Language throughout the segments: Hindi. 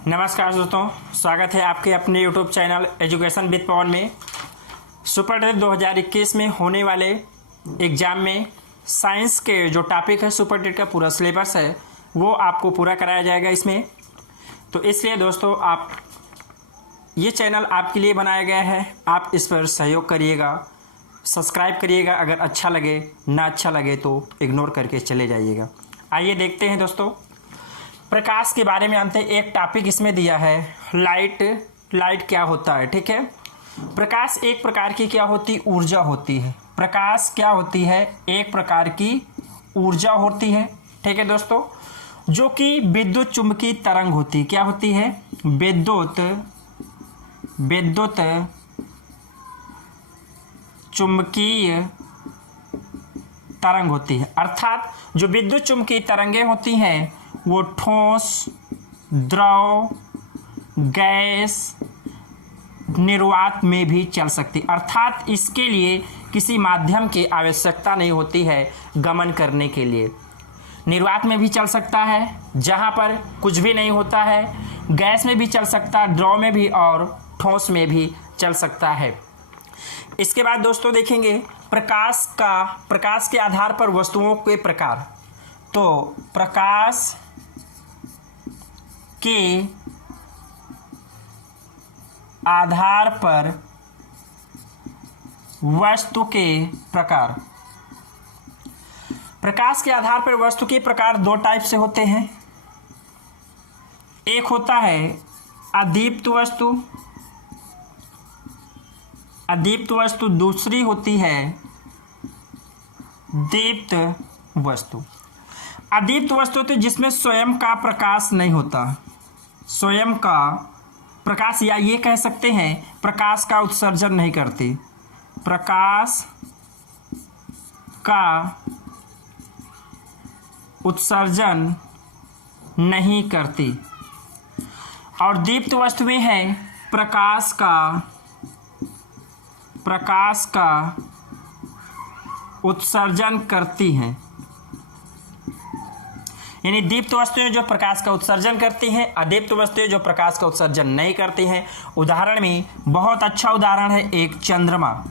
नमस्कार दोस्तों, स्वागत है आपके अपने YouTube channel education with Pawan में। सुपर टेट 2021 में होने वाले एग्ज़ाम में साइंस के जो टॉपिक है सुपर टेट का पूरा सिलेबस है वो आपको पूरा कराया जाएगा इसमें। तो इसलिए दोस्तों आप ये चैनल आपके लिए बनाया गया है, आप इस पर सहयोग करिएगा, सब्सक्राइब करिएगा। अगर अच्छा लगे ना अच्छा लगे तो इग्नोर करके चले जाइएगा। आइए देखते हैं दोस्तों, प्रकाश के बारे में जानते हैं। एक टॉपिक इसमें दिया है लाइट क्या होता है। ठीक है, प्रकाश एक प्रकार की क्या होती ऊर्जा होती है। प्रकाश क्या होती है? एक प्रकार की ऊर्जा होती है। ठीक है दोस्तों, जो कि विद्युत चुंबकीय तरंग होती क्या होती है? विद्युत चुंबकीय तरंग होती है। अर्थात जो विद्युत चुंबकीय तरंगें होती हैं वो ठोस, द्रव, गैस, निर्वात में भी चल सकती। अर्थात इसके लिए किसी माध्यम की आवश्यकता नहीं होती है गमन करने के लिए। निर्वात में भी चल सकता है जहाँ पर कुछ भी नहीं होता है, गैस में भी चल सकता है, द्रव में भी और ठोस में भी चल सकता है। इसके बाद दोस्तों देखेंगे प्रकाश के आधार पर वस्तुओं के प्रकार। तो प्रकाश के आधार पर वस्तु के प्रकार। प्रकाश के आधार पर वस्तु के प्रकार दो टाइप से होते हैं। एक होता है अदीप्त वस्तु, दूसरी होती है दीप्त वस्तु। अदीप्त वस्तु तो जिसमें स्वयं का प्रकाश नहीं होता, स्वयं का प्रकाश, या ये कह सकते हैं प्रकाश का उत्सर्जन नहीं करती, प्रकाश का उत्सर्जन नहीं करती। और दीप्त वस्तु में है प्रकाश का उत्सर्जन करती हैं। यानी दीप्त वस्तुएं जो प्रकाश का उत्सर्जन करती हैं, अदीप्त वस्तुएं जो प्रकाश का उत्सर्जन नहीं करती हैं। उदाहरण में बहुत अच्छा उदाहरण है एक चंद्रमा।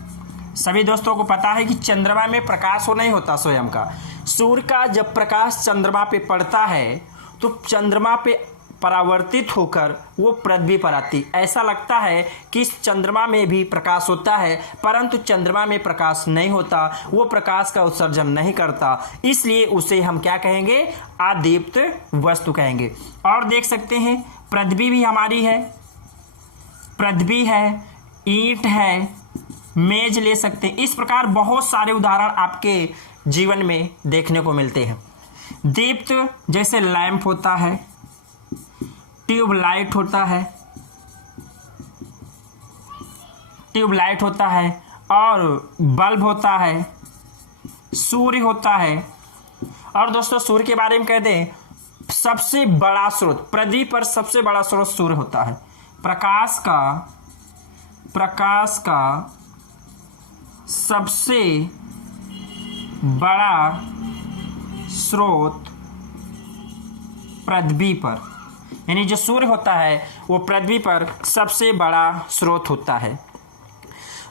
सभी दोस्तों को पता है कि चंद्रमा में प्रकाश हो नहीं होता स्वयं का। सूर्य का जब प्रकाश चंद्रमा पे पड़ता है तो चंद्रमा पे परावर्तित होकर वो पृथ्वी पर आती। ऐसा लगता है कि इस चंद्रमा में भी प्रकाश होता है, परंतु चंद्रमा में प्रकाश नहीं होता, वो प्रकाश का उत्सर्जन नहीं करता। इसलिए उसे हम क्या कहेंगे? अदीप्त वस्तु कहेंगे। और देख सकते हैं पृथ्वी भी हमारी है, पृथ्वी है, ईंट है, मेज ले सकते हैं। इस प्रकार बहुत सारे उदाहरण आपके जीवन में देखने को मिलते हैं। दीप्त जैसे लैंप होता है, ट्यूबलाइट होता है और बल्ब होता है, सूर्य होता है। और दोस्तों सूर्य के बारे में कह दें, सबसे बड़ा स्रोत पृथ्वी पर, सबसे बड़ा स्रोत सूर्य होता है। प्रकाश का सबसे बड़ा स्रोत पृथ्वी पर, यानी जो सूर्य होता है वो पृथ्वी पर सबसे बड़ा स्रोत होता है।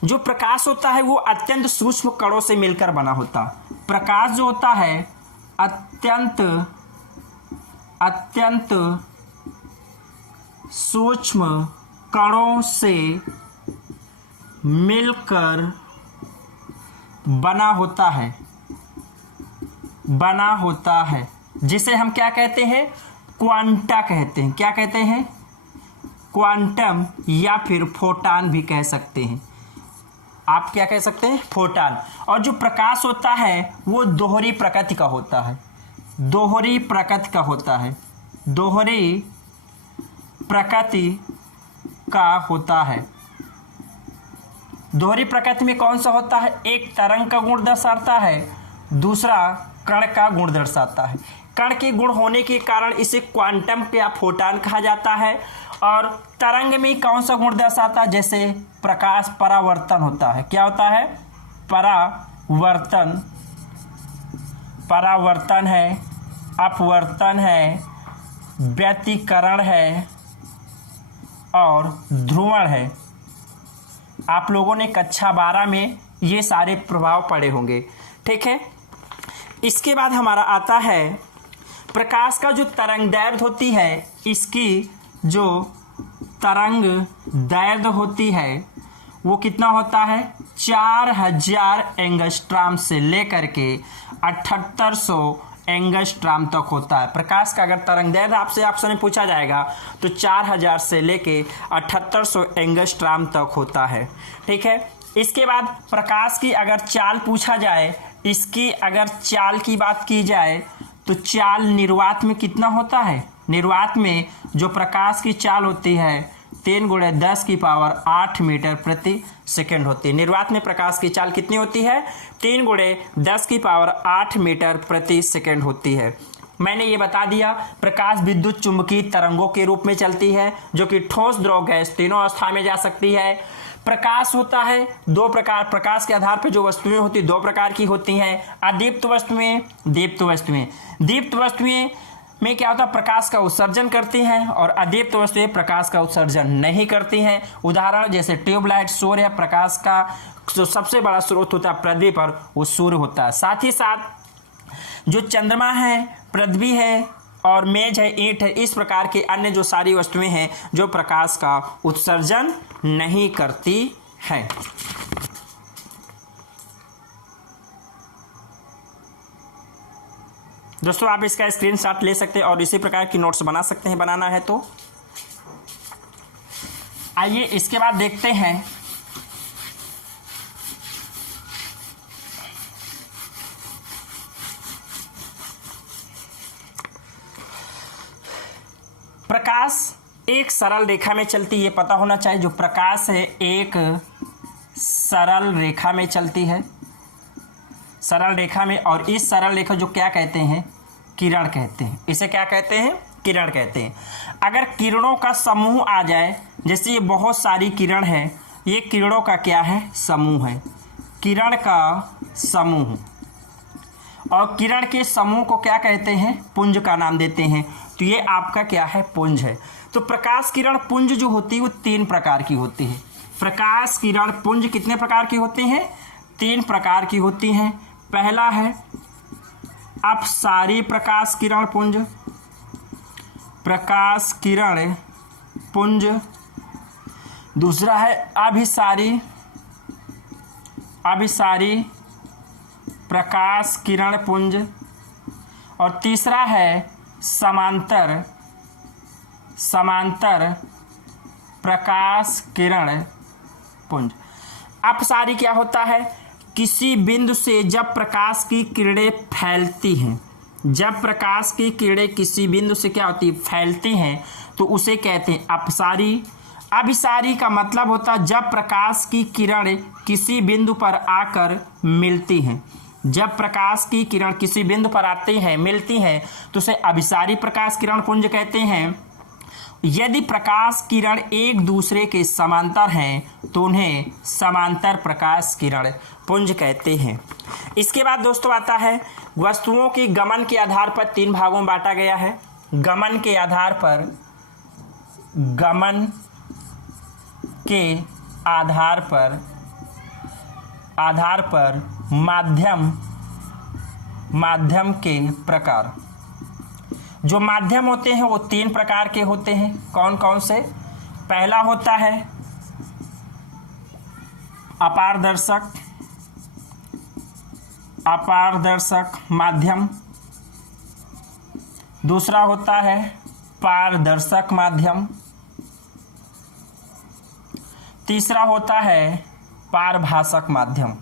जो प्रकाश होता है वो अत्यंत सूक्ष्म कणों से मिलकर बना होता। प्रकाश जो होता है अत्यंत सूक्ष्म कणों से मिलकर बना होता है, जिसे हम क्या कहते हैं? क्वांटा कहते हैं। क्या कहते हैं? क्वांटम, या फिर फोटान भी कह सकते हैं। आप क्या कह सकते हैं? फोटान। और जो प्रकाश होता है वो दोहरी प्रकृति का होता है, दोहरी प्रकृति में कौन सा होता है? एक तरंग का गुण दर्शाता है, दूसरा कण का गुण दर्शाता है। कण के गुण होने के कारण इसे क्वांटम या फोटान कहा जाता है। और तरंग में कौन सा गुण दर्शाता है? जैसे प्रकाश परावर्तन होता है। क्या होता है? परावर्तन है, अपवर्तन है, व्यतिकरण है, और ध्रुवण है। आप लोगों ने कक्षा 12 में ये सारे प्रभाव पढ़े होंगे, ठीक है। इसके बाद हमारा आता है प्रकाश का जो तरंग दैर्घ्य होती है, इसकी जो तरंग दैर्घ्य होती है वो कितना होता है, 4000 एंगस्ट्राम से लेकर के 7800 एंगस्ट्राम तक होता है। प्रकाश का अगर तरंग दैर्घ्य आपसे ऑप्शन में पूछा जाएगा तो 4000 से लेके 7800 एंगस्ट्राम तक होता है, ठीक है। इसके बाद प्रकाश की अगर चाल पूछा जाए, इसकी अगर चाल की बात की जाए तो चाल निर्वात में कितना होता है, निर्वात में जो प्रकाश की चाल होती है 3 × 10⁸ मीटर प्रति सेकंड होती है। निर्वात में प्रकाश की चाल कितनी होती है, 3 × 10⁸ मीटर प्रति सेकंड होती है। मैंने ये बता दिया प्रकाश विद्युत चुंबकीय तरंगों के रूप में चलती है, जो कि ठोस, द्रव, गैस तीनों अवस्था में जा सकती है। प्रकाश होता है 2 प्रकार, प्रकाश के आधार पर जो वस्तुएं होती 2 प्रकार की होती हैं, अदीप्त वस्तुएं, दीप्त वस्तुएं। दीप्त वस्तुएं में क्या होता है, प्रकाश का उत्सर्जन करती हैं, और अदीप्त वस्तुएं प्रकाश का उत्सर्जन नहीं करती हैं। उदाहरण जैसे ट्यूबलाइट, सूर्य है, प्रकाश का जो सबसे बड़ा स्रोत होता है पृथ्वी पर वो सूर्य होता है। साथ ही साथ जो चंद्रमा है, पृथ्वी है और मेज है, ईंट है, इस प्रकार के अन्य जो सारी वस्तुएं हैं जो प्रकाश का उत्सर्जन नहीं करती हैं। दोस्तों आप इसका स्क्रीनशॉट ले सकते हैं और इसी प्रकार की नोट्स बना सकते हैं, बनाना है तो। आइए इसके बाद देखते हैं प्रकाश एक सरल रेखा में चलती है, ये पता होना चाहिए। जो प्रकाश है एक सरल रेखा में चलती है, सरल रेखा में, और इस सरल रेखा जो क्या कहते हैं, किरण कहते हैं। इसे क्या कहते हैं, किरण कहते हैं। अगर किरणों का समूह आ जाए, जैसे ये बहुत सारी किरण है, ये किरणों का क्या है, समूह है, किरण का समूह, और किरण के समूह को क्या कहते हैं, पुंज का नाम देते हैं। तो ये आपका क्या है, पुंज है। तो प्रकाश किरण पुंज जो होती है वो 3 प्रकार की होती है। प्रकाश किरण पुंज कितने प्रकार की होती हैं, 3 प्रकार की होती हैं। पहला है अपसारी प्रकाश किरण पुंज, प्रकाश किरण पुंज। दूसरा है अभिसारी, अभिसारी प्रकाश किरण पुंज, और तीसरा है समांतर, समांतर प्रकाश किरण पुंज। अपसारी क्या होता है, किसी बिंदु से जब प्रकाश की किरणें फैलती हैं, जब प्रकाश की किरणें किसी बिंदु से क्या होती है, फैलती हैं, तो उसे कहते हैं अपसारी। अभिसारी का मतलब होता है जब प्रकाश की किरणें किसी बिंदु पर आकर मिलती हैं, जब प्रकाश की किरण किसी बिंदु पर आती हैं, मिलती हैं, तो उसे अभिसारी प्रकाश किरण पुंज कहते हैं। यदि प्रकाश किरण एक दूसरे के समांतर हैं तो उन्हें समांतर प्रकाश किरण पुंज कहते हैं। इसके बाद दोस्तों आता है वस्तुओं की गमन के आधार पर 3 भागों में बांटा गया है। गमन के आधार पर, गमन के आधार पर माध्यम के प्रकार। जो माध्यम होते हैं वो 3 प्रकार के होते हैं। कौन कौन से? पहला होता है अपारदर्शक, अपारदर्शक माध्यम। दूसरा होता है पारदर्शक माध्यम। तीसरा होता है पारभासक माध्यम।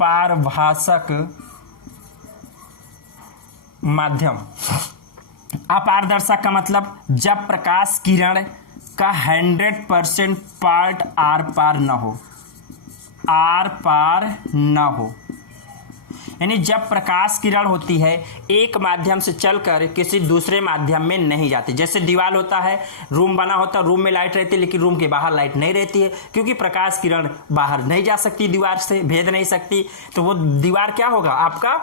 पारभासक माध्यम। अपारदर्शक का मतलब जब प्रकाश किरण का 100% पार्ट आर पार न हो, आर पार न हो, यानी जब प्रकाश किरण होती है एक माध्यम से चलकर किसी दूसरे माध्यम में नहीं जाती। जैसे दीवार होता है, रूम बना होता है, रूम में लाइट रहती है लेकिन रूम के बाहर लाइट नहीं रहती है, क्योंकि प्रकाश किरण बाहर नहीं जा सकती, दीवार से भेद नहीं सकती। तो वो दीवार क्या होगा, आपका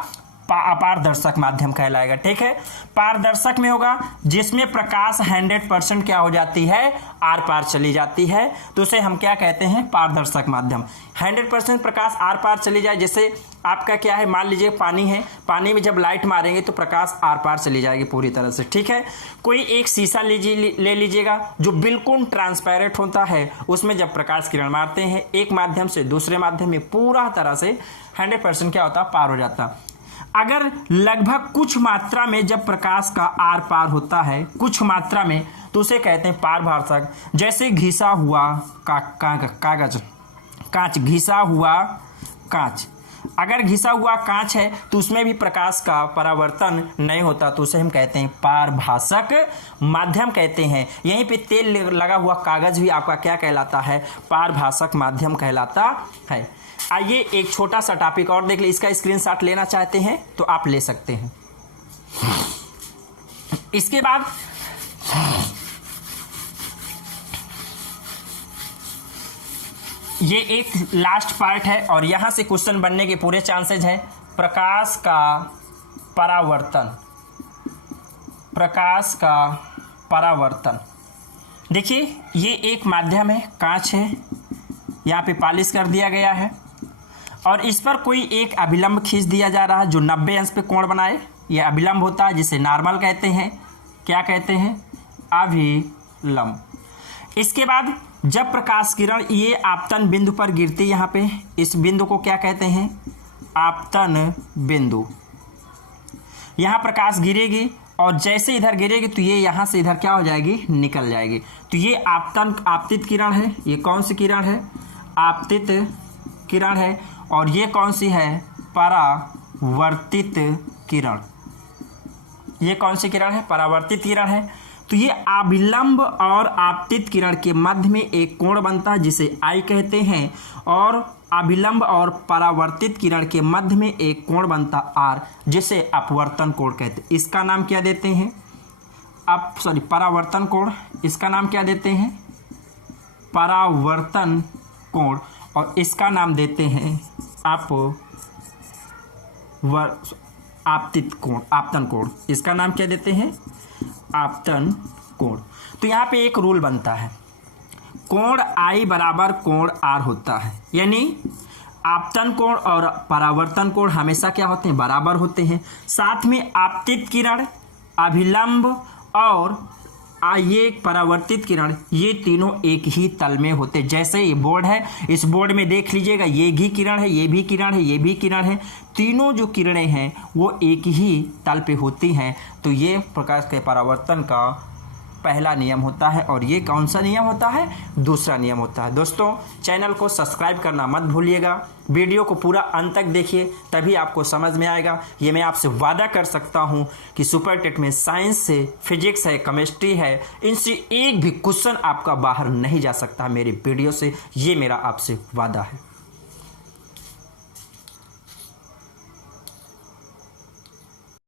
अपारदर्शक माध्यम कहलाएगा। ठीक है, पारदर्शक में होगा जिसमें प्रकाश 100% क्या हो जाती है, आर पार चली जाती है, तो उसे हम क्या कहते हैं, पारदर्शक माध्यम। 100% प्रकाश आर पार चली जाए, जैसे आपका क्या है, मान लीजिए पानी है, पानी में जब लाइट मारेंगे तो प्रकाश आर पार चली जाएगी पूरी तरह से। ठीक है, कोई एक शीशा ले लीजिएगा जो बिल्कुल ट्रांसपेरेंट होता है, उसमें जब प्रकाश किरण मारते हैं एक माध्यम से दूसरे माध्यम में पूरा तरह से 100% क्या होता है, पार हो जाता। अगर लगभग कुछ मात्रा में जब प्रकाश का आर पार होता है कुछ मात्रा में, तो उसे कहते हैं पारभाषक। जैसे घिसा हुआ कागज, कांच, घिसा हुआ कांच, अगर घिसा हुआ कांच है तो उसमें भी प्रकाश का परावर्तन नहीं होता, तो उसे हम कहते हैं पारभाषक माध्यम कहते हैं। यहीं पे तेल लगा हुआ कागज भी आपका क्या कहलाता है, पारभाषक माध्यम कहलाता है। आइए एक छोटा सा टॉपिक और देख ले, इसका स्क्रीनशॉट लेना चाहते हैं तो आप ले सकते हैं। इसके बाद ये एक लास्ट पार्ट है और यहां से क्वेश्चन बनने के पूरे चांसेस है। प्रकाश का परावर्तन, प्रकाश का परावर्तन। देखिए ये एक माध्यम है, कांच है, यहाँ पे पॉलिश कर दिया गया है और इस पर कोई एक अभिलंब खींच दिया जा रहा है जो 90 अंश पे कोण बनाए। यह अभिलंब होता है जिसे नॉर्मल कहते हैं। क्या कहते हैं, अभिलंब। इसके बाद जब प्रकाश किरण ये आपतन बिंदु पर गिरती है, यहाँ पे इस बिंदु को क्या कहते हैं, आपतन बिंदु। यहाँ प्रकाश गिरेगी और जैसे इधर गिरेगी तो ये यहाँ से इधर क्या हो जाएगी, निकल जाएगी। तो ये आपतित किरण है। ये कौन सी किरण है, आपतित किरण है। और ये कौन सी है, परावर्तित किरण। ये कौन सी किरण है, परावर्तित किरण है। तो ये अभिलंब और आपतित किरण के मध्य में एक कोण बनता है जिसे आई कहते हैं, और अभिलंब और परावर्तित किरण के मध्य में एक कोण बनता आर जिसे अपवर्तन कोण कहते हैं। इसका नाम क्या देते हैं, परावर्तन कोण। इसका नाम क्या देते हैं, परावर्तन कोण। और इसका नाम देते हैं आपतित कोण, आपतन कोण। इसका नाम क्या देते हैं, आपतन कोण। तो यहाँ पे एक रूल बनता है, कोण आई बराबर कोण आर होता है, यानी आपतन कोण और परावर्तन कोण हमेशा क्या होते हैं, बराबर होते हैं। साथ में आपतित किरण, अभिलंब और ये परावर्तित किरण, ये तीनों एक ही तल में होते। जैसे ये बोर्ड है, इस बोर्ड में देख लीजिएगा, ये भी किरण है, ये भी किरण है, ये भी किरण है, तीनों जो किरणें हैं वो एक ही तल पे होती हैं। तो ये प्रकाश के परावर्तन का पहला नियम होता है। और ये कौन सा नियम होता है, दूसरा नियम होता है। दोस्तों चैनल को सब्सक्राइब करना मत भूलिएगा, वीडियो को पूरा अंत तक देखिए, तभी आपको समझ में आएगा। ये मैं आपसे वादा कर सकता हूँ कि सुपर टेट में साइंस से, फिजिक्स है, केमिस्ट्री है, इनसे एक भी क्वेश्चन आपका बाहर नहीं जा सकता मेरी वीडियो से, ये मेरा आपसे वादा है।